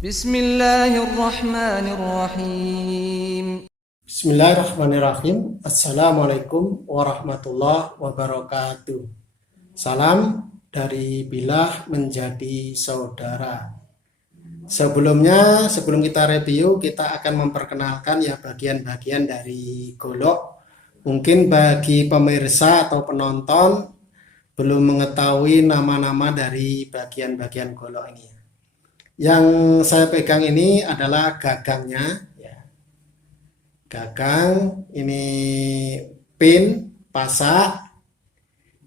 Bismillahirrahmanirrahim. Bismillahirrahmanirrahim. Assalamualaikum warahmatullahi wabarakatuh. Salam dari Bilah menjadi saudara. Sebelum kita review, kita akan memperkenalkan ya bagian-bagian dari golok. Mungkin bagi pemirsa atau penonton belum mengetahui nama-nama dari bagian-bagian golok ini. Yang saya pegang ini adalah gagangnya. Gagang, ini pin, pasak,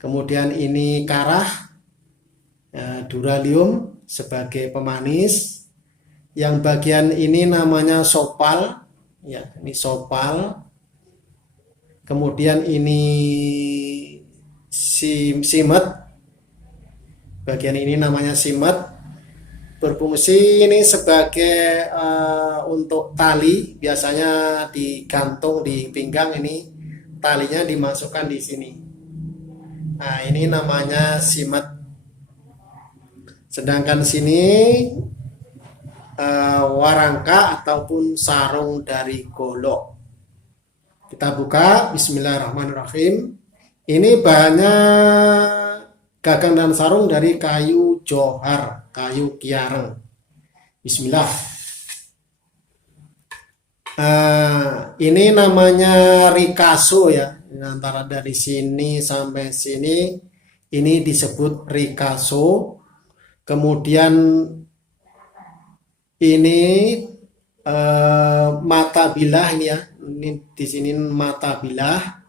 kemudian ini karah, duralium sebagai pemanis. Yang bagian ini namanya sopal, ya, ini sopal. Kemudian ini simet, bagian ini namanya simet. Berfungsi ini sebagai untuk tali, biasanya digantung di pinggang, ini talinya dimasukkan di sini. Nah, ini namanya simet. Sedangkan sini warangka ataupun sarung dari golok. Kita buka, bismillahirrahmanirrahim. Ini bahannya gagang dan sarung dari kayu johar, kayu kiareng. Bismillah. Ini namanya Ricasso ya. Antara dari sini sampai sini ini disebut Ricasso. Kemudian ini mata bilah ini ya. Ini di sini mata bilah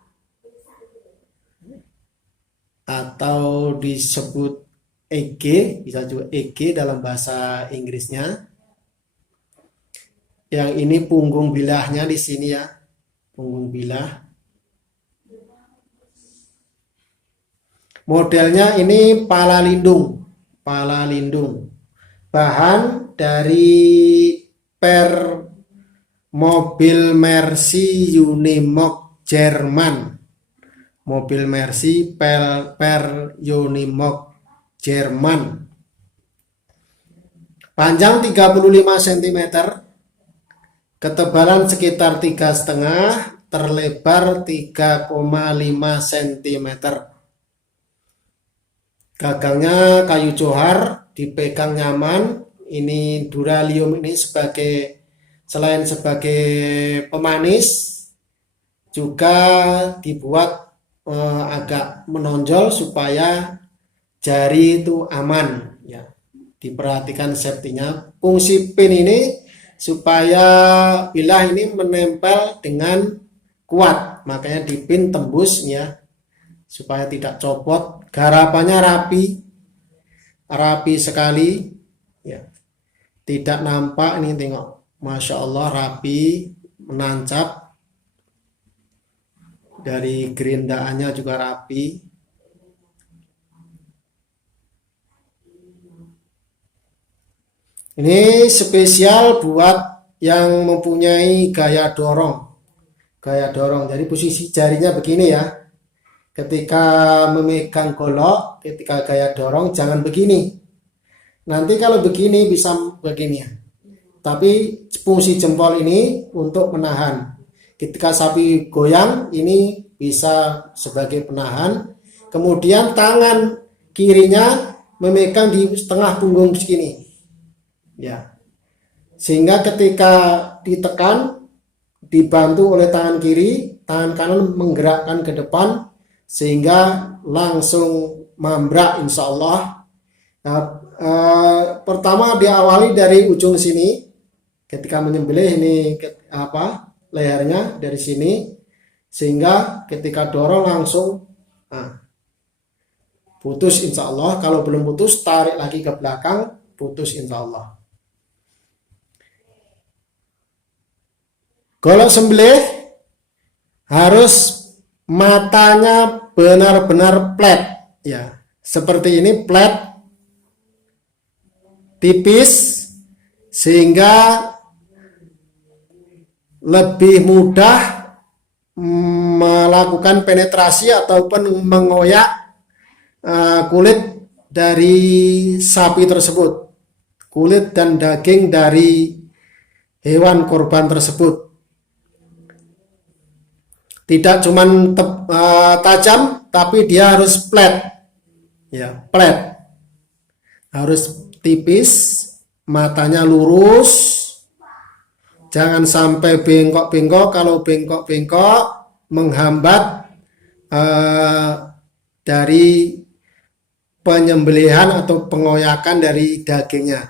atau disebut EG, bisa juga EG dalam bahasa Inggrisnya. Yang ini punggung bilahnya di sini ya, punggung bilah. Modelnya ini pala lindung, bahan dari mobil Mercy Unimog Jerman. Mobil Mercy per Unimog Jerman. Panjang 35 cm, ketebalan sekitar 3,5, terlebar 3,5 cm. Gagangnya kayu johar, dipegang nyaman. Ini duralium ini selain sebagai pemanis, juga dibuat agak menonjol supaya jari itu aman ya. Diperhatikan safety-nya. Fungsi pin ini supaya bilah ini menempel dengan kuat, makanya dipin tembus ya, supaya tidak copot. Garapannya rapi sekali ya. Tidak nampak, ini tengok, Masya Allah rapi, menancap. Dari gerindaannya juga rapi. Ini spesial buat yang mempunyai gaya dorong. Jadi posisi jarinya begini ya. Ketika memegang golok, ketika gaya dorong jangan begini. Nanti kalau begini bisa begini ya. Tapi fungsi jempol ini untuk menahan. Ketika sapi goyang, ini bisa sebagai penahan. Kemudian tangan kirinya memegang di tengah punggung segini. Ya. Sehingga ketika ditekan, dibantu oleh tangan kiri, tangan kanan menggerakkan ke depan, sehingga langsung mambrak insya Allah. Nah, pertama diawali dari ujung sini. Ketika menyembelih ini lehernya dari sini, sehingga ketika dorong langsung putus insya Allah. Kalau belum putus, tarik lagi ke belakang, putus insya Allah. Golok sembelih harus matanya benar-benar flat ya, seperti ini, flat, tipis, sehingga lebih mudah melakukan penetrasi ataupun mengoyak kulit dari sapi tersebut. kulit dan daging dari hewan korban tersebut. Tidak cuman tajam, tapi dia harus flat, ya, flat, harus tipis, matanya lurus, jangan sampai bengkok-bengkok. Kalau bengkok-bengkok menghambat dari penyembelihan atau pengoyakan dari dagingnya.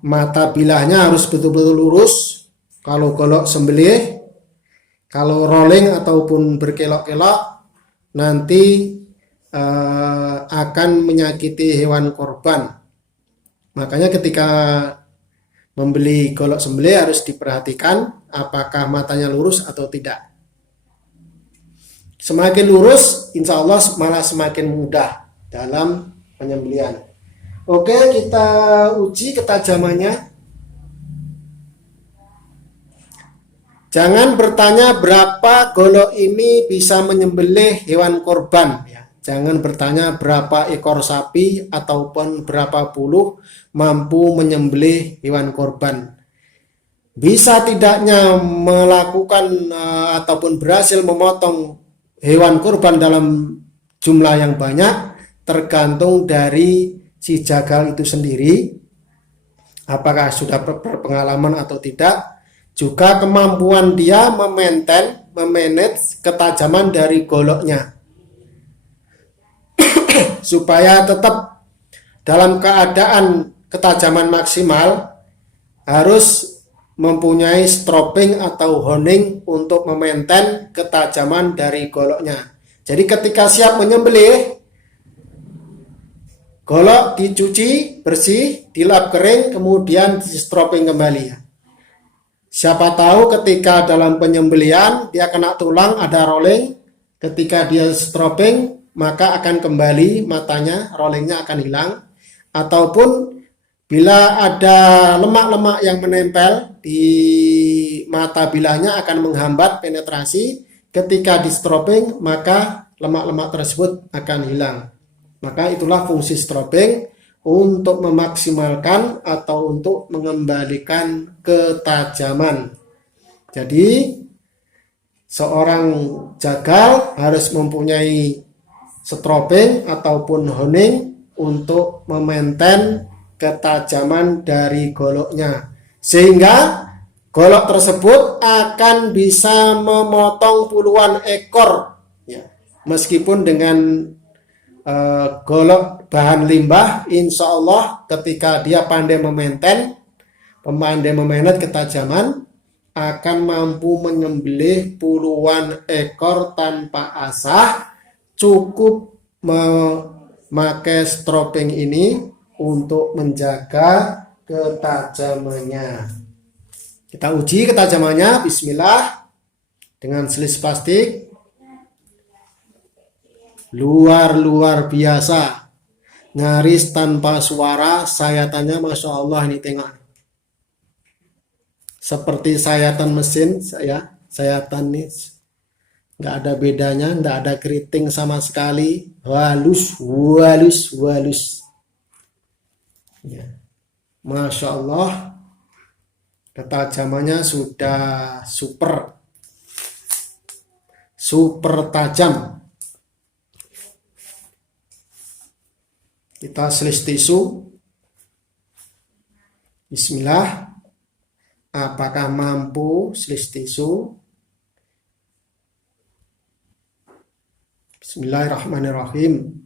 Mata bilahnya harus betul-betul lurus kalau golok sembelih. Kalau rolling ataupun berkelok-kelok nanti akan menyakiti hewan korban. Makanya ketika membeli golok sembelih harus diperhatikan apakah matanya lurus atau tidak. Semakin lurus, insya Allah malah semakin mudah dalam penyembelihan. Oke, kita uji ketajamannya. Jangan bertanya berapa golok ini bisa menyembelih hewan korban. Ya. Jangan bertanya berapa ekor sapi ataupun berapa puluh mampu menyembelih hewan korban. Bisa tidaknya melakukan ataupun berhasil memotong hewan korban dalam jumlah yang banyak tergantung dari si jagal itu sendiri. Apakah sudah berpengalaman atau tidak. Juga kemampuan dia memanage ketajaman dari goloknya. Supaya tetap dalam keadaan ketajaman maksimal, harus mempunyai stropping atau honing untuk memaintain ketajaman dari goloknya. Jadi ketika siap menyembelih, golok dicuci bersih, dilap kering, kemudian di stropping kembali. Siapa tahu ketika dalam penyembelihan dia kena tulang, ada rolling, ketika dia stropping maka akan kembali matanya, rollingnya akan hilang. Ataupun bila ada lemak-lemak yang menempel di mata bilahnya akan menghambat penetrasi, ketika di stropping maka lemak-lemak tersebut akan hilang. Maka itulah fungsi stropping, untuk memaksimalkan atau untuk mengembalikan ketajaman. Jadi seorang jagal harus mempunyai stropping ataupun honing untuk memaintain ketajaman dari goloknya, sehingga golok tersebut akan bisa memotong puluhan ekor, ya, meskipun dengan golok bahan limbah. Insya Allah ketika dia pandai memanage ketajaman, akan mampu menyembelih puluhan ekor tanpa asah. Cukup memakai stropping ini untuk menjaga ketajamannya. Kita uji ketajamannya. Bismillah. Dengan selis plastik. Luar biasa, nyaris tanpa suara. Sayatannya Masya Allah, ini tengok, seperti sayatan mesin. Sayatan nih nggak ada bedanya, nggak ada keriting sama sekali, halus ya. Masya Allah, ketajamannya sudah super tajam. Kita selis tisu. Bismillah. Apakah mampu selis tisu? Bismillahirrahmanirrahim.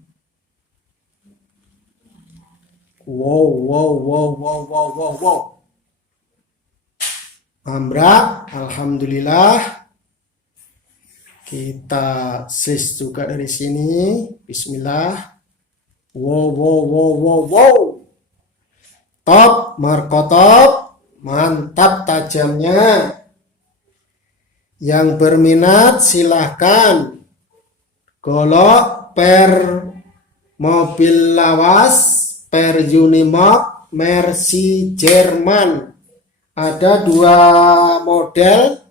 Wow. Amra, alhamdulillah. Kita selis juga dari sini. Bismillah. Wow. Top, markotop, mantap tajamnya. Yang berminat silahkan. Golok per mobil lawas, per Unimog, Mercy Jerman. Ada dua model.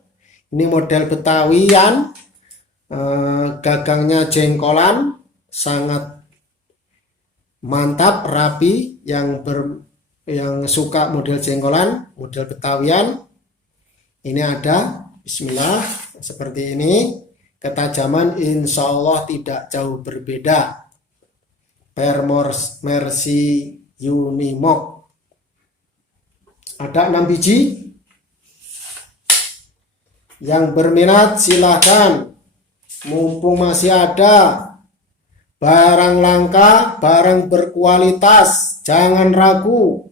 Ini model Betawian, gagangnya jengkolan, sangat mantap, rapi. Yang yang suka model jenggolan, model Betawian, ini ada. Bismillah, seperti ini. Ketajaman insya Allah tidak jauh berbeda. Mercy Unimog. Ada 6 biji. Yang berminat silahkan. Mumpung masih ada. Barang langka, barang berkualitas. Jangan ragu.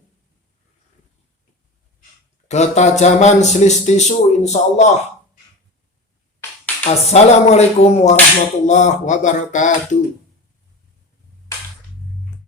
Ketajaman selis tisu insya Allah. Assalamualaikum warahmatullahi wabarakatuh.